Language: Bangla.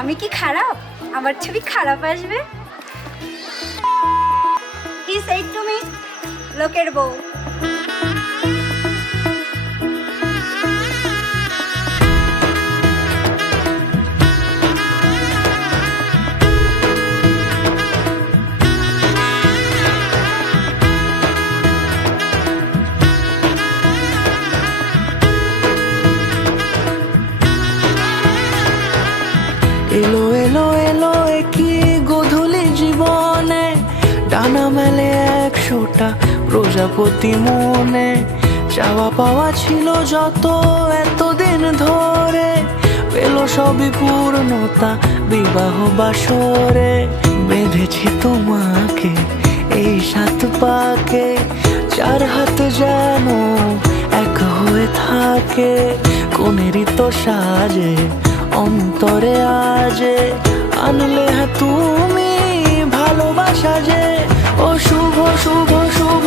আমি কি খারাপ? আমার ছবি খারাপ আসবে? হি সেড টু মি, লোকের বউ। এলো এলো এলো কি গোধূলি জীবনে, ডানা মেলে 100টা প্রজাপতি মনে। চাওয়া পাওয়া ছিল যত এতদিন ধরে, পেল সবই পূর্ণতা বিবাহ বাসরে। বেঁধেছি তোমাকে এই 7 পাকে, 4 হাত যেন এক হয়ে থাকে। কোনেরই তো সাজে অন্তরে আজে, আনলে তুমি ভালোবাসা যে। ও শুভ শুভ শুভ